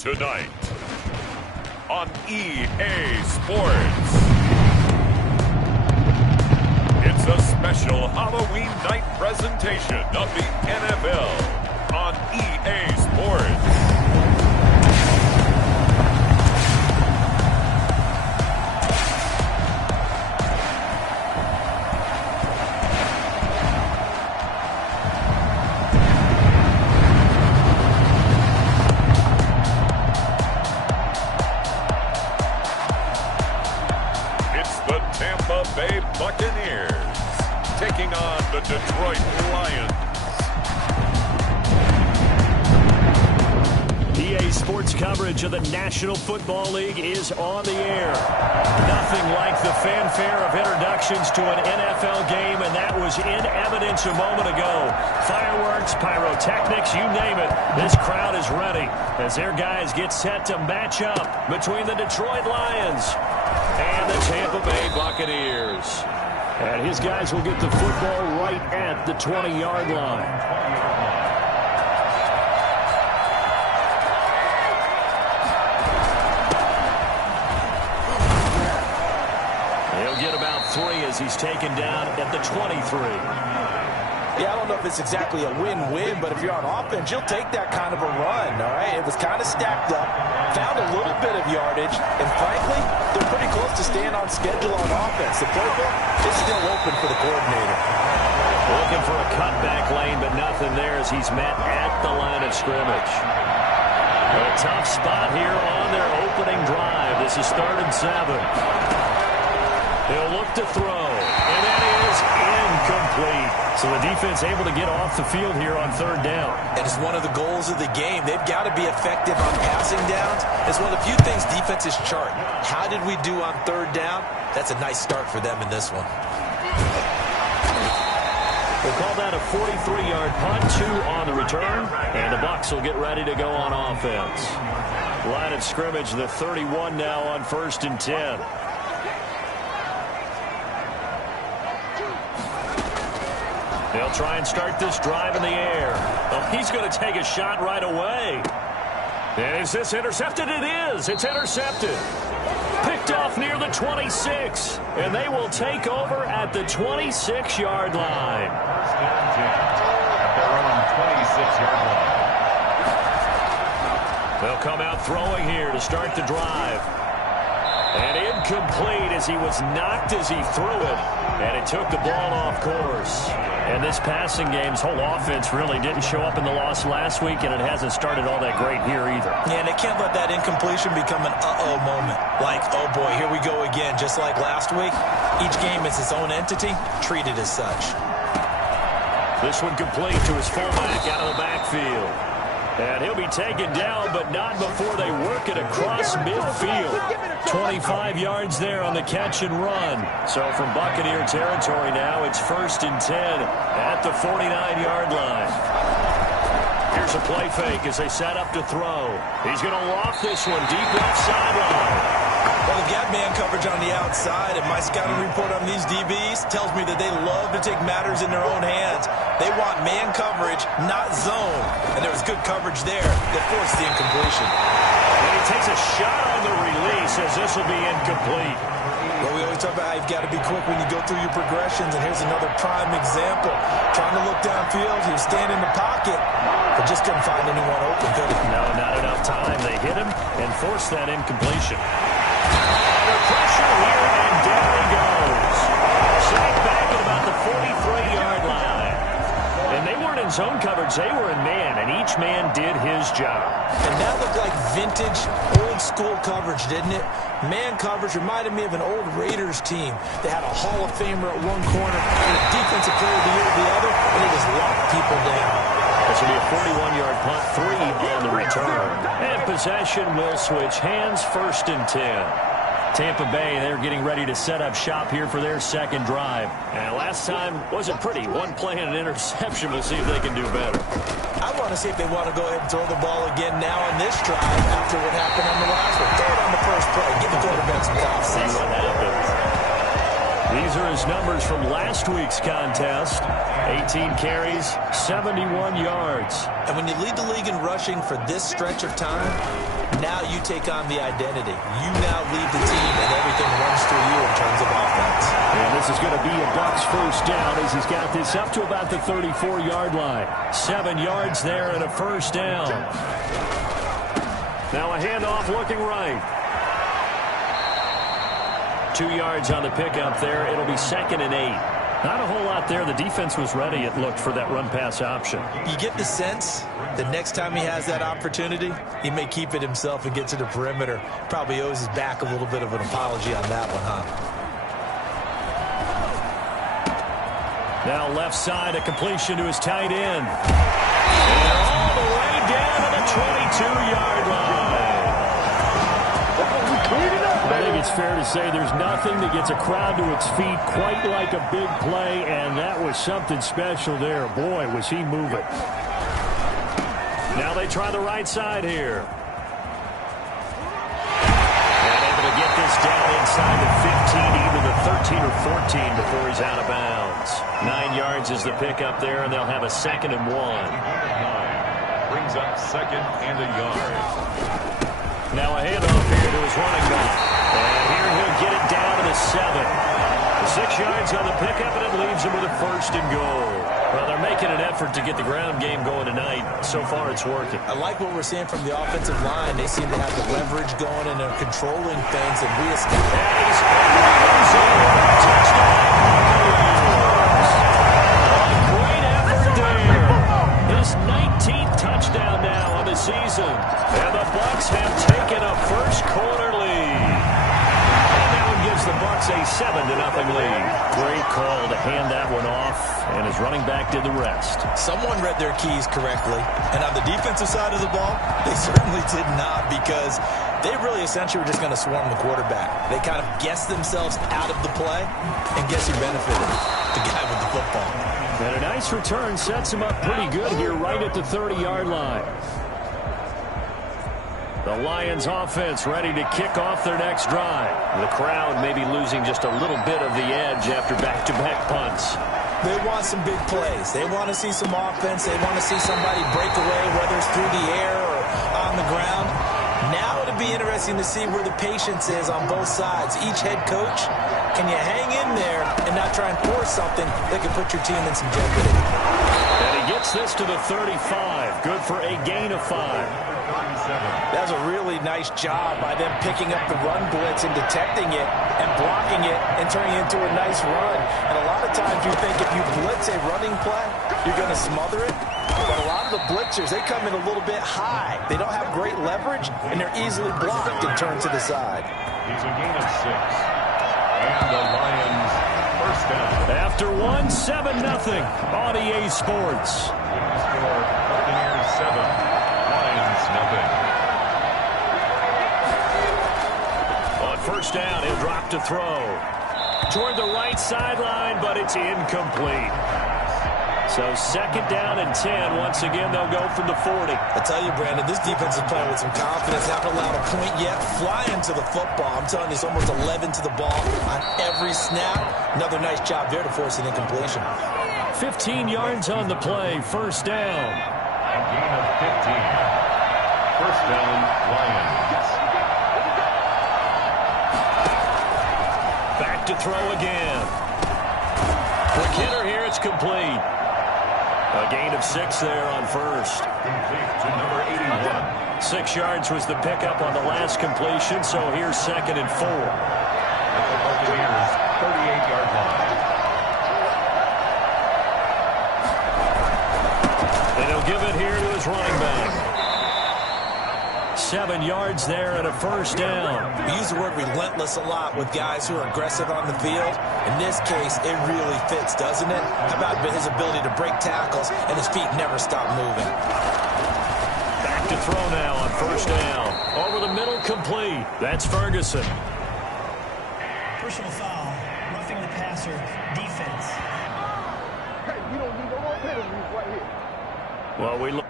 Tonight on EA Sports, it's a special Halloween night presentation of the NFL on EA Sports. Buccaneers taking on the Detroit Lions. EA Sports coverage of the National Football League is on the air. Nothing like the fanfare of introductions to an NFL game, and that was in evidence a moment ago. Fireworks, pyrotechnics, you name it. This crowd is ready as their guys get set to match up between the Detroit Lions and the Tampa Bay Buccaneers. And his guys will get the football right at the 20-yard line. He'll get about 3 as he's taken down at the 23. Yeah, I don't know if it's exactly a win-win, but if you're on offense, you'll take that kind of a run, all right? It was kind of stacked up, found a little bit of yardage, and frankly, they're pretty close to staying on schedule on offense. The playbook is still open for the coordinator. Looking for a cutback lane, but nothing there as he's met at the line of scrimmage. A tough spot here on their opening drive. This is 3rd and 7. They'll look to throw, and that is incomplete. So the defense able to get off the field here on 3rd down. And it's one of the goals of the game. They've got to be effective on passing downs. It's one of the few things defenses chart. How did we do on 3rd down? That's a nice start for them in this one. We'll call that a 43-yard punt, 2 on the return, and the Bucs will get ready to go on offense. Line of scrimmage, the 31 now on 1st and 10. They'll try and start this drive in the air. Oh, he's going to take a shot right away. And is this intercepted? It is. It's intercepted. Picked off near the 26. And they will take over at the 26-yard line. At their own 26-yard line. They'll come out throwing here to start the drive. And incomplete as he was knocked as he threw it. And it took the ball off course. And this passing game's whole offense really didn't show up in the loss last week, and it hasn't started all that great here either. Yeah, and they can't let that incompletion become an uh-oh moment. Like, oh boy, here we go again. Just like last week, each game is its own entity, treated as such. This one complete to his fullback out of the backfield. And he'll be taken down, but not before they work it across midfield. 25 yards there on the catch and run. So from Buccaneer territory now, it's 1st and 10 at the 49-yard line. Here's a play fake as they set up to throw. He's going to loft this one deep left sideline. Well, they've got man coverage on the outside, and my scouting report on these DBs tells me that they love to take matters in their own hands. They want man coverage, not zone. And there was good coverage there that forced the incompletion. And he takes a shot on the release as this will be incomplete. Well, we always talk about how you've got to be quick when you go through your progressions, and here's another prime example. Trying to look downfield, he was standing in the pocket, but just couldn't find anyone open, could he? No, not enough time. They hit him and forced that incompletion. Under pressure here, and down he goes. Sacked back at about the 43-yard line. And they weren't in zone coverage, they were in man, and each man did his job. And that looked like vintage, old-school coverage, didn't it? Man coverage reminded me of an old Raiders team. They had a Hall of Famer at one corner and a defensive player of the year at the other, and they just locked people down. This will be a 41-yard punt, 3 on the return. And possession will switch hands, 1st and 10. Tampa Bay, they're getting ready to set up shop here for their second drive. And last time wasn't pretty. One play and an interception. We'll see if they can do better. I want to see if they want to go ahead and throw the ball again now on this drive after what happened on the last one. Throw it on the first play. Give the quarterback some confidence. See what happens. These are his numbers from last week's contest. 18 carries, 71 yards. And when you lead the league in rushing for this stretch of time, now you take on the identity. You now lead the team, and everything runs through you in terms of offense. And this is going to be a Bucs first down as he's got this up to about the 34-yard line. 7 yards there and a first down. Now a handoff looking right. 2 yards on the pickup there. It'll be 2nd and 8. Not a whole lot there. The defense was ready, it looked, for that run-pass option. You get the sense that next time he has that opportunity, he may keep it himself and get to the perimeter. Probably owes his back a little bit of an apology on that one, huh? Now left side, a completion to his tight end. And all the way down to the 22-yard line. I think it's fair to say there's nothing that gets a crowd to its feet quite like a big play, and that was something special there. Boy, was he moving. Now they try the right side here. And able to get this down inside the 15, either the 13 or 14 before he's out of bounds. 9 yards is the pickup there, and they'll have a 2nd and 1. Brings up 2nd and a yard. Now a handoff here to his running back. And here he'll get it down to the 7. 6 yards on the pickup, and it leaves him with a 1st and goal. Well, they're making an effort to get the ground game going tonight. So far, it's working. I like what we're seeing from the offensive line. They seem to have the leverage going, and they're controlling things and reestablishing. Touchdown! Great effort there. His 19th touchdown now on the season. And the Bucs have taken a first quarter lead. The Bucs a 7-0 lead. Great call to hand that one off, and his running back did the rest. Someone read their keys correctly, and on the defensive side of the ball, they certainly did not, because they really essentially were just going to swarm the quarterback. They kind of guessed themselves out of the play, and guess who benefited? The guy with the football. And a nice return sets him up pretty good here right at the 30-yard line. The Lions offense ready to kick off their next drive. The crowd may be losing just a little bit of the edge after back-to-back punts. They want some big plays. They want to see some offense. They want to see somebody break away, whether it's through the air or on the ground. Now it'll be interesting to see where the patience is on both sides. Each head coach, can you hang in there and not try and force something that could put your team in some jeopardy? And he gets this to the 35. Good for a gain of 5. That was a really nice job by them picking up the run blitz and detecting it and blocking it and turning it into a nice run. And a lot of times you think if you blitz a running play, you're going to smother it. But a lot of the blitzers, they come in a little bit high. They don't have great leverage, and they're easily blocked and turned to the side. He's a gain of 6. And the Lions first down. After 7-0 on EA Sports. Score Buccaneers 7. Lions nothing. On first down, he'll drop to throw. Toward the right sideline, but it's incomplete. So 2nd down and 10. Once again, they'll go from the 40. I tell you, Brandon, this defense is playing with some confidence. Haven't allowed a point yet. Flying to the football. I'm telling you, it's almost 11 to the ball on every snap. Another nice job there to force an incompletion. 15 yards on the play. First down. A gain of 15. First down, Lions. Back to throw again. Quick hitter here. It's complete. A gain of 6 there on first. Complete to number 81. 6 yards was the pickup on the last completion, so here's 2nd and 4. At the Buccaneers' 38-yard line. And he'll give it here to his running back. 7 yards there and a first down. We use the word relentless a lot with guys who are aggressive on the field. In this case, it really fits, doesn't it? How about his ability to break tackles and his feet never stop moving? Back to throw now on first down. Over the middle, complete. That's Ferguson. Personal foul, roughing the passer, defense. Hey, we don't need no more penalties right here. Well, we look.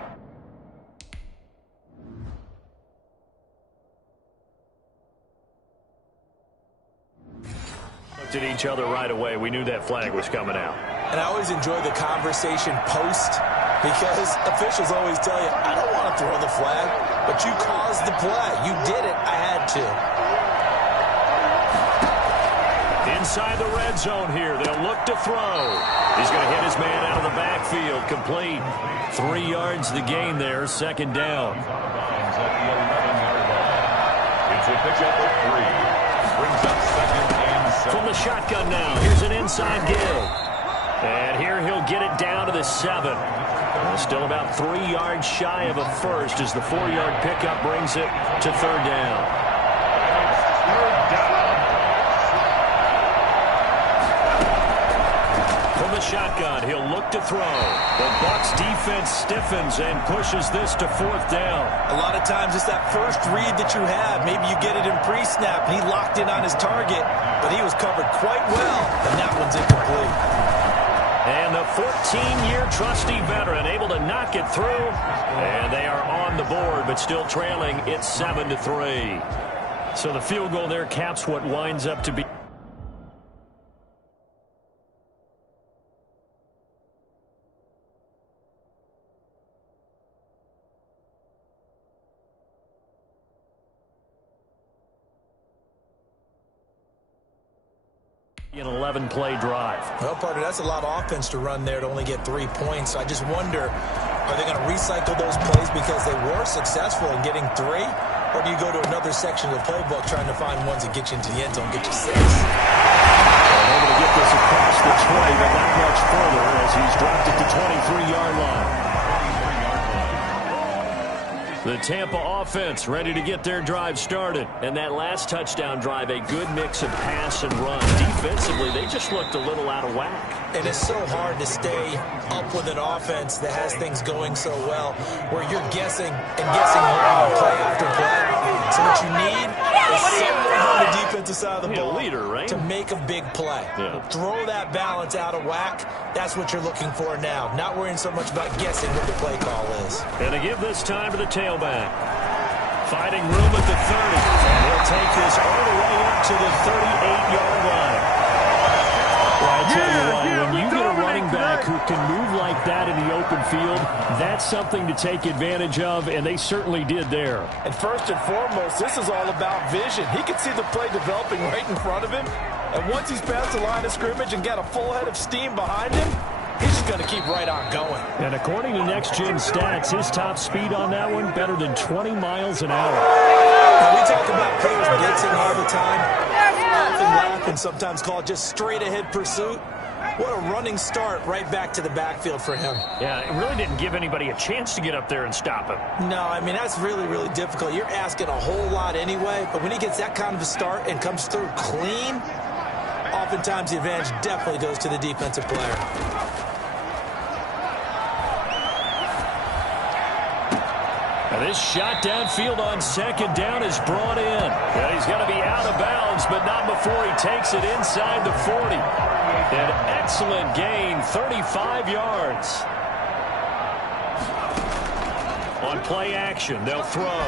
looked at each other right away. We knew that flag was coming out. And I always enjoy the conversation post because officials always tell you, I don't want to throw the flag, but you caused the play. You did it. I had to. Inside the red zone here, they'll look to throw. He's going to hit his man out of the backfield, complete. 3 yards the gain there, second down. It's a pickup of 3. Brings up second and 7. From the shotgun now, here's an inside give. And here he'll get it down to the 7. Still about 3 yards shy of a first as the 4-yard pickup brings it to third down. From the shotgun, he'll look to throw. The Bucs defense stiffens and pushes this to fourth down. A lot of times it's that first read that you have. Maybe you get it in pre-snap, and he locked in on his target, but he was covered quite well, and that one's incomplete. And the 14-year trusty veteran able to knock it through. And they are on the board, but still trailing. It's 7-3. So the field goal there caps what winds up to be. An 11-play drive. Well, partner, that's a lot of offense to run there to only get 3 points. So I just wonder, are they going to recycle those plays because they were successful in getting 3? Or do you go to another section of the playbook trying to find ones that get you into the end zone, get you 6? Able to get this across the 20, but not much further as he's dropped it to 23-yard line. The Tampa offense ready to get their drive started. And that last touchdown drive, a good mix of pass and run. Defensively, they just looked a little out of whack. And it's so hard to stay up with an offense that has things going so well, where you're guessing and guessing around play after play. So what you need is someone on the defensive side of the ball leader, right? to make a big play. Yeah. Throw that balance out of whack. That's what you're looking for now. Not worrying so much about guessing what the play call is. And to give this time to the tailback. Finding room at the 30. And he'll take this all the way up to the 38-yard line. Well, I tell you what, when you get a running back who can move like that in the open field, that's something to take advantage of, and they certainly did there. And first and foremost, this is all about vision. He can see the play developing right in front of him. And once he's past the line of scrimmage and got a full head of steam behind him, he's just going to keep right on going. And according to Next Gen Stats, his top speed on that one, better than 20 miles an hour. Now, we talk about players blitzing all the time. Often laugh and sometimes call it just straight-ahead pursuit. What a running start right back to the backfield for him. Yeah, it really didn't give anybody a chance to get up there and stop him. No, I mean, that's really, really difficult. You're asking a whole lot anyway, but when he gets that kind of a start and comes through clean, oftentimes the advantage definitely goes to the defensive player. Now this shot downfield on second down is brought in. And he's going to be out of bounds, but not before he takes it inside the 40. An excellent gain, 35 yards. On play action, they'll throw.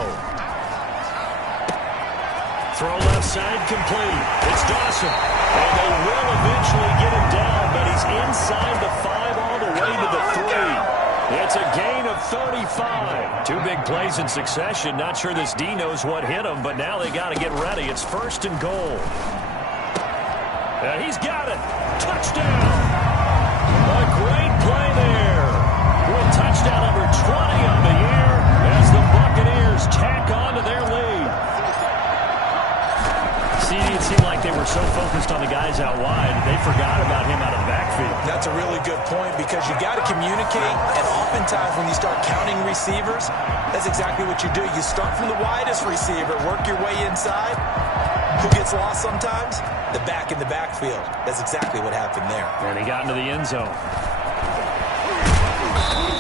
Throw left side complete. It's Dawson. And they will eventually get him down, but he's inside the 5 all the way to the 3. It's a gain of 35. 2 big plays in succession. Not sure this D knows what hit him, but now they got to get ready. It's first and goal. And he's got it. Touchdown. A great play there. With touchdown number 20 on the year as the Buccaneers tack on to their lead. See, it seemed like they were so focused on the guys out wide, they forgot about him out of the backfield. That's a really good point because you got to communicate, and oftentimes when you start counting receivers, that's exactly what you do. You start from the widest receiver, work your way inside. Who gets lost sometimes? The back in the backfield. That's exactly what happened there. And he got into the end zone.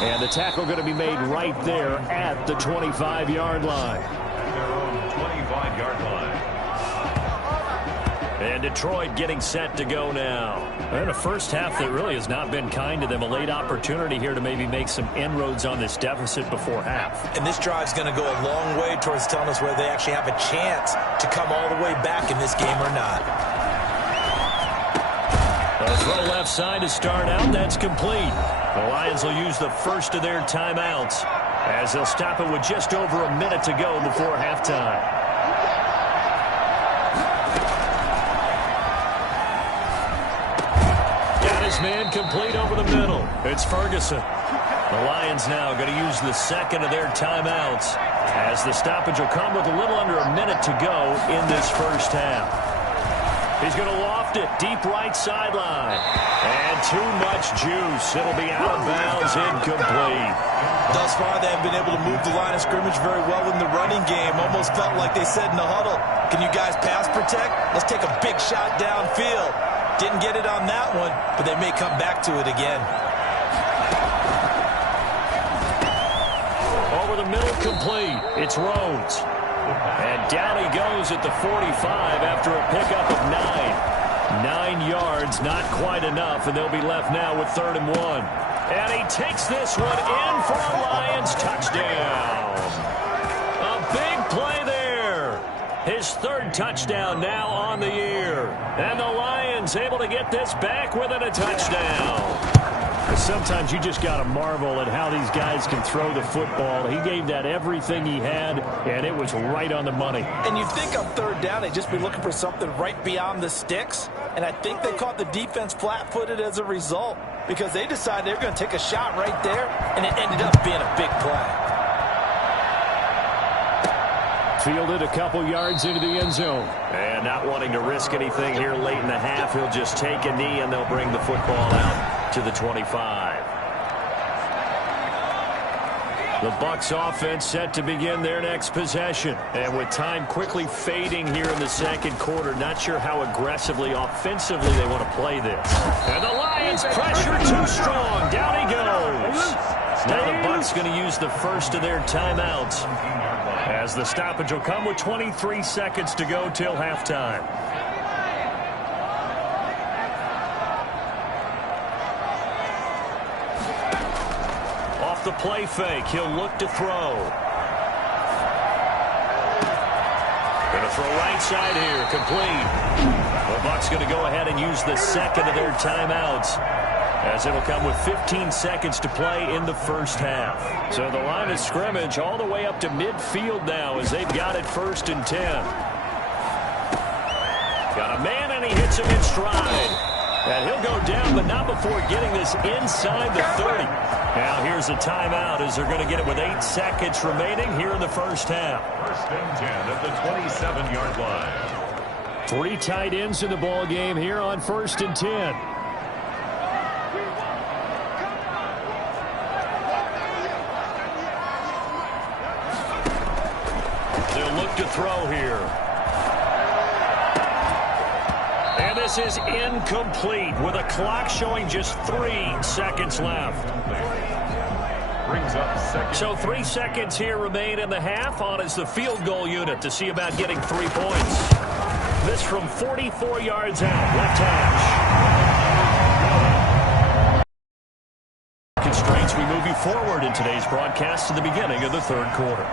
And the tackle going to be made right there at the 25-yard line. Their own 25-yard line. And Detroit getting set to go now. And a first half that really has not been kind to them. A late opportunity here to maybe make some inroads on this deficit before half. And this drive's going to go a long way towards telling us whether they actually have a chance to come all the way back in this game or not. A throw left side to start out. That's complete. The Lions will use the first of their timeouts as they'll stop it with just over a minute to go before halftime. Got his man complete over the middle. It's Ferguson. The Lions now going to use the second of their timeouts as the stoppage will come with a little under a minute to go in this first half. He's going to loft it deep right sideline. And too much juice. It'll be out of bounds, incomplete. Thus far, they have been able to move the line of scrimmage very well in the running game. Almost felt like they said in the huddle, can you guys pass protect? Let's take a big shot downfield. Didn't get it on that one, but they may come back to it again. Over the middle, complete. It's Rhodes. And down he goes at the 45 after a pickup of 9. 9 yards, not quite enough, and they'll be left now with 3rd and 1. And he takes this one in for a Lions touchdown. A big play there. His 3rd touchdown now on the year. And the Lions able to get this back within a touchdown. Sometimes you just got to marvel at how these guys can throw the football. He gave that everything he had, and it was right on the money. And you think on 3rd down, they'd just be looking for something right beyond the sticks. And I think they caught the defense flat-footed as a result because they decided they were going to take a shot right there, and it ended up being a big play. Fielded a couple yards into the end zone. And not wanting to risk anything here late in the half, he'll just take a knee, and they'll bring the football out to the 25. The Bucs offense set to begin their next possession. And with time quickly fading here in the second quarter, not sure how aggressively, offensively they want to play this. And the Lions pressure too strong. Down he goes. Now the Bucs going to use the first of their timeouts as the stoppage will come with 23 seconds to go till halftime. Off the play fake, he'll look to throw. Going to throw right side here, complete. The Bucs going to go ahead and use the second of their timeouts as it'll come with 15 seconds to play in the first half. So the line of scrimmage all the way up to midfield now as they've got it 1st and 10. Got a man and he hits him in stride. And he'll go down, but not before getting this inside the 30. Now here's a timeout as they're going to get it with 8 seconds remaining here in the first half. 1st and 10 at the 27-yard line. 3 tight ends in the ball game here on 1st and 10. To throw here. And this is incomplete with a clock showing just 3 seconds left. Brings up second. So 3 seconds here remain in the half. On is the field goal unit to see about getting 3 points. This from 44 yards out. Left hash. Constraints, we move you forward in today's broadcast to the beginning of the 3rd quarter.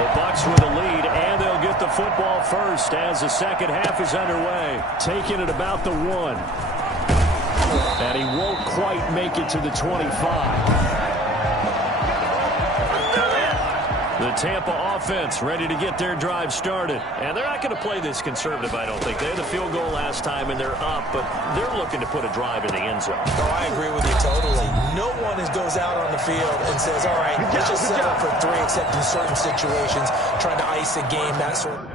The Bucs with a lead, and they'll get the football first as the second half is underway. Taking it about the 1. And he won't quite make it to the 25. The Tampa offense ready to get their drive started. And they're not going to play this conservative, I don't think. They had the field goal last time, and they're up, but they're looking to put a drive in the end zone. Oh, I agree with you totally. No one goes out on the field and says, all right, let's just settle for 3, except in certain situations, trying to ice a game, that sort of.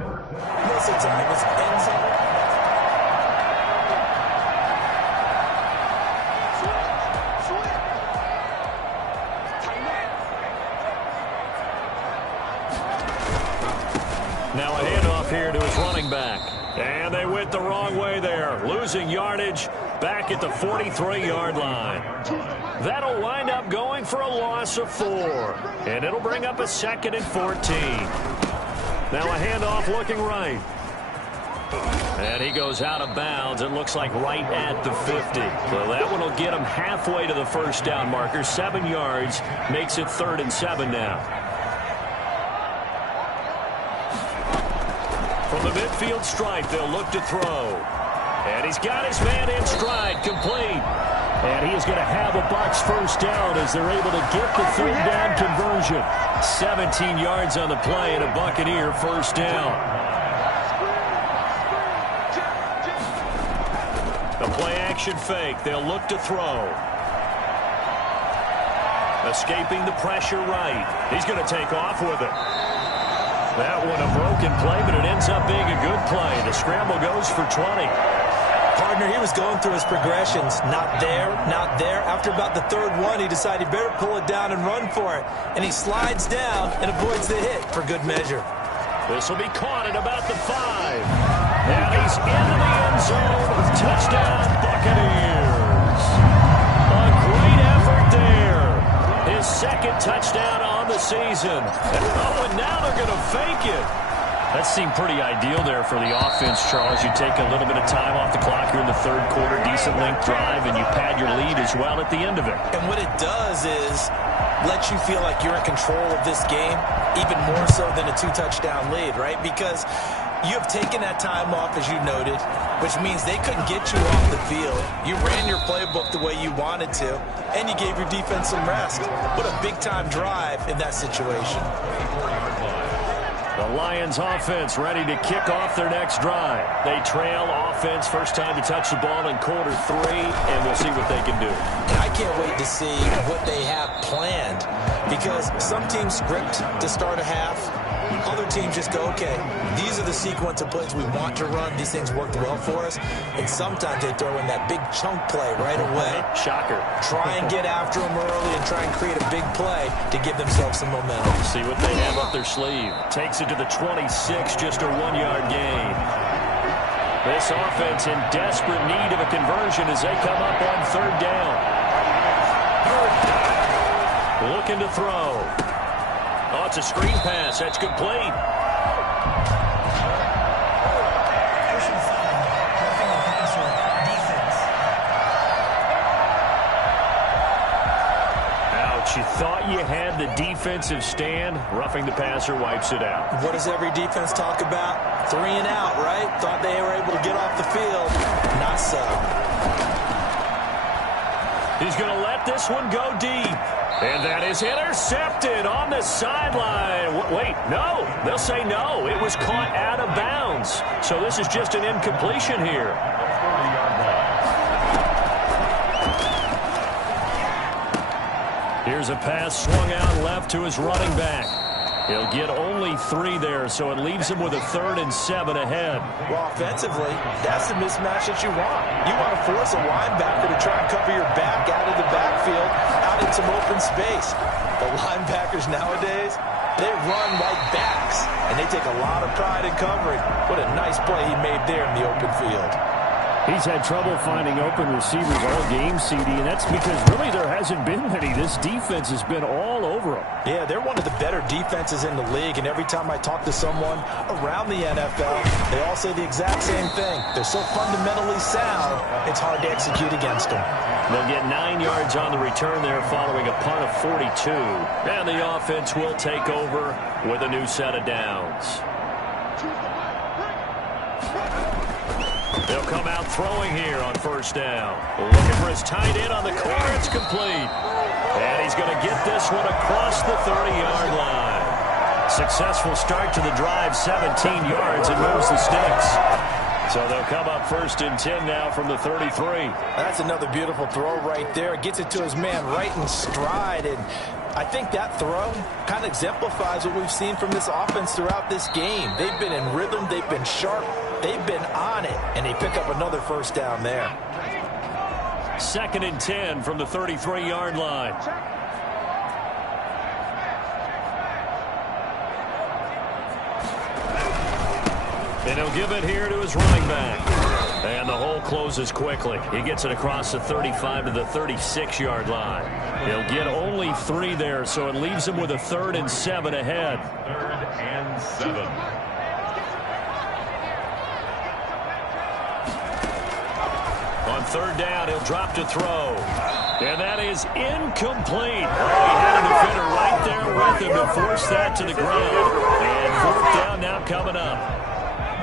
Most of the time, it's end zone. Now a handoff here to his running back. And they went the wrong way there. Losing yardage back at the 43-yard line. That'll wind up going for a loss of 4. And it'll bring up a 2nd and 14. Now a handoff looking right. And he goes out of bounds. It looks like right at the 50. So that one will get him halfway to the first down marker. 7 yards makes it 3rd and 7 now. From the midfield stripe, they'll look to throw. And he's got his man in stride, complete. And he is going to have a Bucs first down as they're able to get the third down conversion. 17 yards on the play and a Buccaneer first down. The play-action fake. They'll look to throw. Escaping the pressure right. He's going to take off with it. That one a broken play, but it ends up being a good play. The scramble goes for 20. Partner, he was going through his progressions. Not there, not there. After about the third one, he decided he better pull it down and run for it. And he slides down and avoids the hit for good measure. This will be caught at about the 5. And he's into the end zone. Touchdown, Buccaneers. A great effort there. His second touchdown on the season. Oh, and now they're going to fake it. That seemed pretty ideal there for the offense, Charles. You take a little bit of time off the clock here in the third quarter, decent length drive, and you pad your lead as well at the end of it. And what it does is let you feel like you're in control of this game, even more so than a 2-touchdown lead, right? Because you have taken that time off, as you noted, which means they couldn't get you off the field. You ran your playbook the way you wanted to, and you gave your defense some rest. What a big-time drive in that situation. The Lions offense ready to kick off their next drive. They trail offense, first time to touch the ball in quarter 3, and we'll see what they can do. And I can't wait to see what they have planned, because some teams script to start a half. Other teams just go, okay, these are the sequence of plays we want to run. These things worked well for us. And sometimes they throw in that big chunk play right away. Shocker. Try and get after them early and try and create a big play to give themselves some momentum. See what they have up their sleeve. Takes it to the 26, just a 1-yard gain. This offense in desperate need of a conversion as they come up on third down. Looking to throw. Oh, it's a screen pass. That's complete. Motion 5, roughing the passer, defense. Ouch, you thought you had the defensive stand. Roughing the passer wipes it out. What does every defense talk about? 3 and out, right? Thought they were able to get off the field. Not so. He's going to let this one go deep. And that is intercepted on the sideline. Wait, no. They'll say no. It was caught out of bounds. So this is just an incompletion here. Here's a pass swung out left to his running back. He'll get only 3 there, so it leaves him with a 3rd and 7 ahead. Well, offensively, that's the mismatch that you want. You want to force a linebacker to try and cover your back out of the backfield, out in some open space. The linebackers nowadays, they run like backs, and they take a lot of pride in covering. What a nice play he made there in the open field. He's had trouble finding open receivers all game, CD, and that's because really there hasn't been many. This defense has been all over him. Yeah, they're one of the better defenses in the league, and every time I talk to someone around the NFL, they all say the exact same thing. They're so fundamentally sound, it's hard to execute against them. They'll get 9 yards on the return there following a punt of 42. And the offense will take over with a new set of downs. They'll come out throwing here on first down. Looking for his tight end on the corner. It's complete. And he's going to get this one across the 30-yard line. Successful start to the drive, 17 yards, and moves the sticks. So they'll come up 1st and 10 now from the 33. That's another beautiful throw right there. Gets it to his man right in stride. And I think that throw kind of exemplifies what we've seen from this offense throughout this game. They've been in rhythm. They've been sharp. They've been on it. And they pick up another first down there. 2nd and 10 from the 33-yard line. And he'll give it here to his running back. And the hole closes quickly. He gets it across the 35 to the 36-yard line. He'll get only 3 there, so it leaves him with a 3rd and 7 ahead. 3rd and 7. On 3rd down, he'll drop to throw. And that is incomplete. Oh, he had a defender right there with him to force that to the ground. And 4th down now coming up.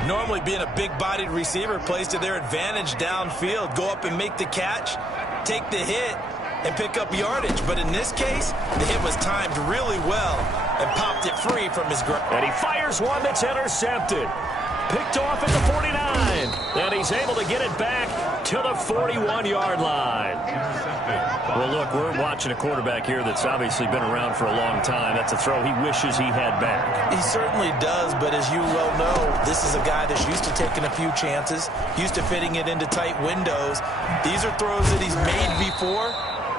Normally being a big-bodied receiver plays to their advantage downfield. Go up and make the catch, take the hit, and pick up yardage. But in this case, the hit was timed really well and popped it free from his grasp. And he fires one that's intercepted. Picked off at the 49. And he's able to get it back to the 41-yard line. Well, look, we're watching a quarterback here that's obviously been around for a long time. That's a throw he wishes he had back. He certainly does, but as you well know, this is a guy that's used to taking a few chances, used to fitting it into tight windows. These are throws that he's made before.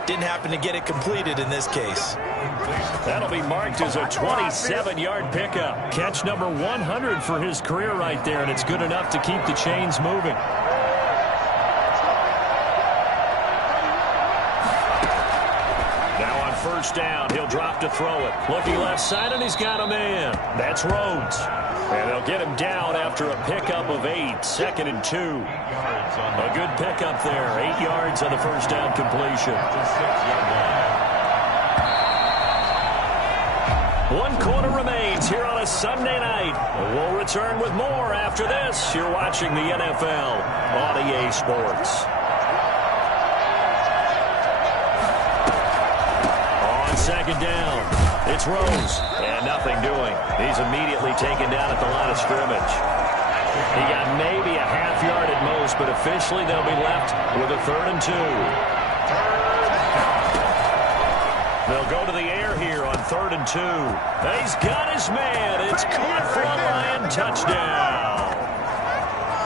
Didn't happen to get it completed in this case. That'll be marked as a 27-yard pickup. Catch number 100 for his career right there, and it's good enough to keep the chains moving. Now on first down, he'll drop to throw it. Looking left side, and he's got a man. That's Rhodes. And they'll get him down after a pickup of 8, 2nd and 2. A good pickup there, 8 yards on the first down completion. 1 quarter remains here on a Sunday night. We'll return with more after this. You're watching the NFL on EA Sports. On second down, it's Rose, and nothing doing. He's immediately taken down at the line of scrimmage. He got maybe a half yard at most, but officially they'll be left with a 3rd and 2. They'll go to the air here on 3rd and 2. And he's got his man. It's caught for a Lion touchdown.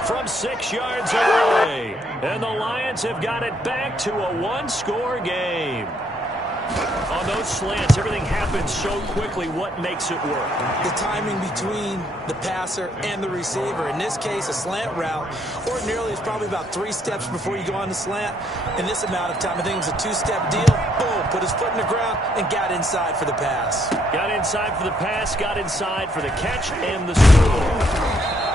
From 6 yards away. And the Lions have got it back to a 1-score game. On those slants, everything happens so quickly. What makes it work? The timing between the passer and the receiver. In this case, a slant route. Ordinarily, it's probably about 3 steps before you go on the slant. In this amount of time, I think it was a 2-step deal. Boom, put his foot in the ground and got inside for the pass. Got inside for the pass, got inside for the catch and the score.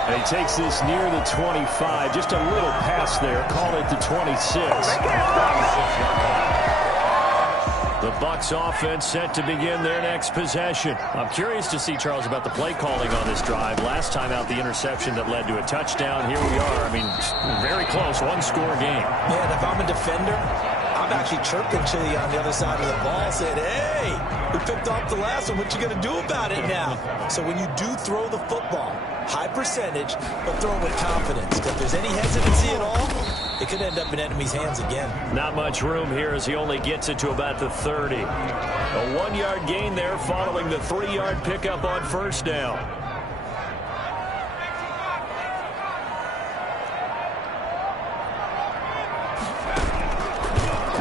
And he takes this near the 25. Just a little pass there. Call it the 26. The Bucs offense set to begin their next possession. I'm curious to see, Charles, about the play calling on this drive. Last time out, the interception that led to a touchdown. Here we are. I mean, very close, 1-score game. Man, if I'm a defender, I'm actually chirping to you on the other side of the ball, saying, hey, we picked off the last one. What you going to do about it now? So when you do throw the football, high percentage, but throw it with confidence. If there's any hesitancy at all, it could end up in enemy's hands again. Not much room here as he only gets it to about the 30. A 1-yard gain there following the 3-yard pickup on first down.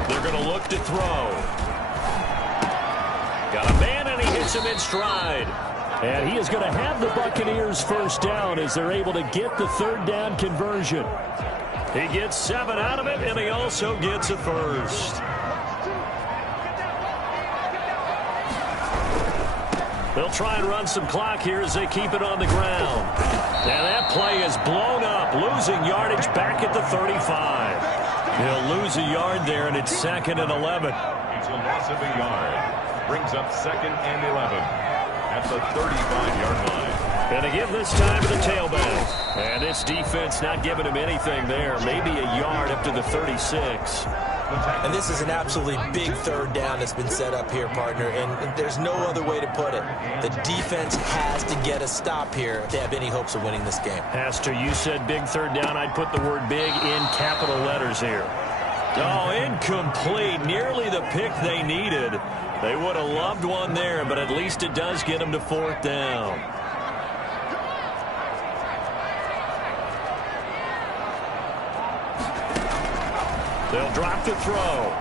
They're going to look to throw. Got a man, and he hits him in stride. And he is going to have the Buccaneers first down as they're able to get the 3rd down conversion. He gets 7 out of it, and he also gets a first. They'll try and run some clock here as they keep it on the ground. And that play is blown up, losing yardage back at the 35. He'll lose a yard there, and it's 2nd and 11. It's a loss of a yard. Brings up 2nd and 11 at the 35-yard line. And to give this time to the tailback. And this defense not giving him anything there. Maybe a yard up to the 36. And this is an absolutely big 3rd down that's been set up here, partner. And there's no other way to put it. The defense has to get a stop here if they have any hopes of winning this game. Pastor, you said big 3rd down. I'd put the word big in capital letters here. Oh, incomplete. Nearly the pick they needed. They would have loved one there, but at least it does get them to 4th down. They'll drop to throw.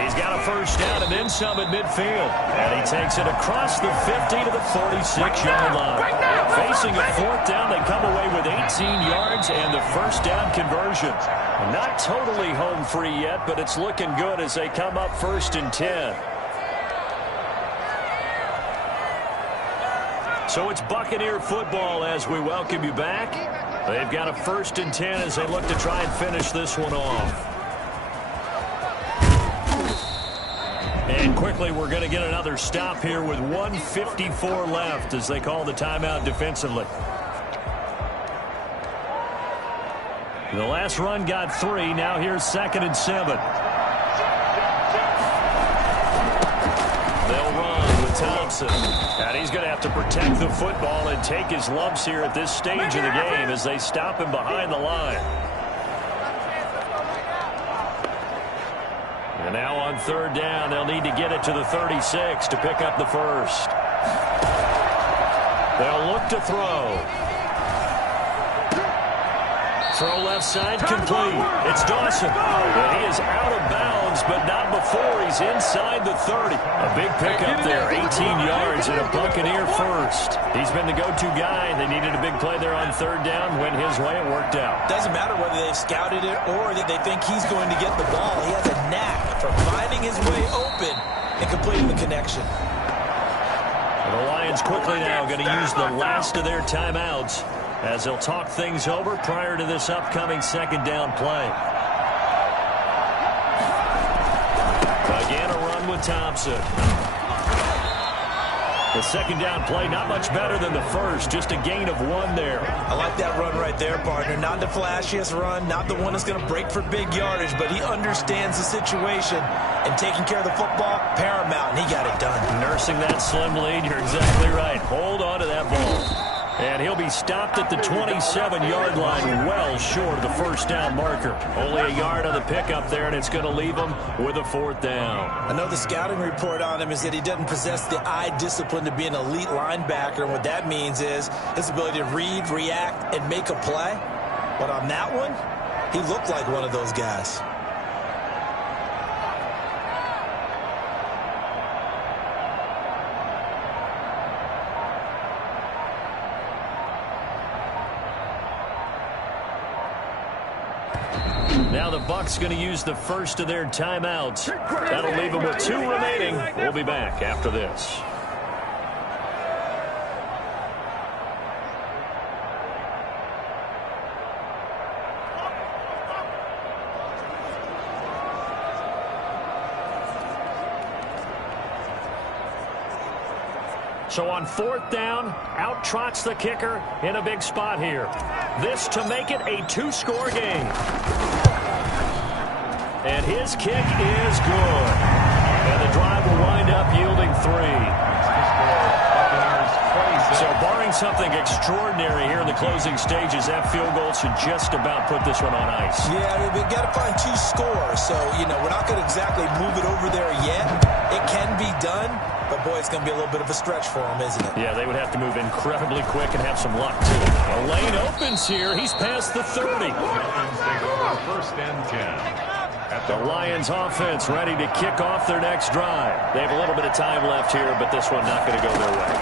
He's got a first down and then some at midfield. And he takes it across the 50 to the 46-yard line. Facing a 4th down, they come away with 18 yards and the first down conversion. Not totally home free yet, but it's looking good as they come up 1st and 10. So it's Buccaneer football as we welcome you back. They've got a 1st and 10 as they look to try and finish this one off. And quickly, we're going to get another stop here with 1:54 left as they call the timeout defensively. The last run got 3. Now here's 2nd and 7. They'll run with Thompson. And he's going to have to protect the football and take his lumps here at this stage of the game as they stop him behind the line. And now on 3rd down, they'll need to get it to the 36 to pick up the first. They'll look to throw. Throw left side, complete. It's Dawson. And he is out of bounds, but not before he's inside the 30. A big pickup there, 18 yards and a Buccaneer first. He's been the go-to guy. They needed a big play there on 3rd down. Went his way, it worked out. Doesn't matter whether they've scouted it or that they think he's going to get the ball. He has a knack for finding his way open and completing the connection. And the Lions quickly now going to use the last of their timeouts as they'll talk things over prior to this upcoming 2nd down play. Again, a run with Thompson. The 2nd down play, not much better than the first, just a gain of 1 there. I like that run right there, partner. Not the flashiest run, not the one that's going to break for big yardage, but he understands the situation, and taking care of the football, paramount, and he got it done. Nursing that slim lead, you're exactly right. Hold on to that ball. And he'll be stopped at the 27-yard line, well short of the 1st down marker. Only a yard on the pickup there, and it's going to leave him with a 4th down. I know the scouting report on him is that he doesn't possess the eye discipline to be an elite linebacker, and what that means is his ability to read, react, and make a play. But on that one, he looked like one of those guys. Now the Bucs going to use the first of their timeouts. That'll leave them with 2 remaining. We'll be back after this. So on 4th down, out trots the kicker in a big spot here. This to make it a 2-score game. And his kick is good. And the drive will wind up yielding 3. So barring something extraordinary here in the closing stages, that field goal should just about put this one on ice. Yeah, we've got to find 2 scores. So, we're not going to exactly move it over there yet. It can be done, but, boy, it's going to be a little bit of a stretch for them, isn't it? Yeah, they would have to move incredibly quick and have some luck, too. A lane opens here. He's past the 30. 1st and 10. The Lions offense ready to kick off their next drive. They have a little bit of time left here, but this one not going to go their way.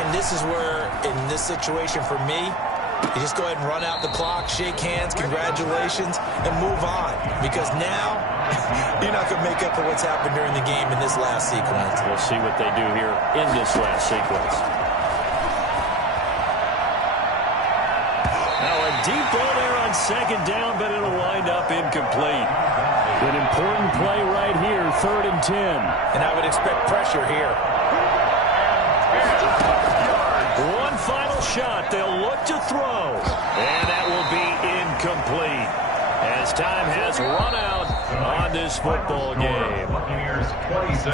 And this is where, in this situation for me, you just go ahead and run out the clock, shake hands, congratulations, and move on. Because now, you're not going to make up for what's happened during the game in this last sequence. We'll see what they do here in this last sequence. Now a deep ball there on 2nd down, but it'll wind up incomplete. An important play right here, 3rd and 10. And I would expect pressure here. One final shot. They'll look to throw. And that will be incomplete as time has run out on this football game.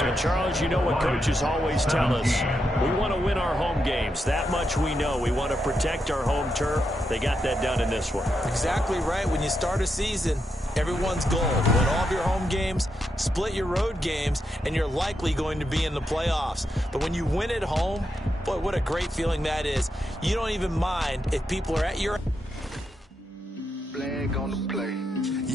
And Charles, you know what coaches always tell us. We want to win our home games. That much we know. We want to protect our home turf. They got that done in this one. Exactly right. When you start a season, everyone's goal. Win all of your home games, split your road games, and you're likely going to be in the playoffs. But when you win at home, boy, what a great feeling that is. You don't even mind if people are at your... Flag on the play.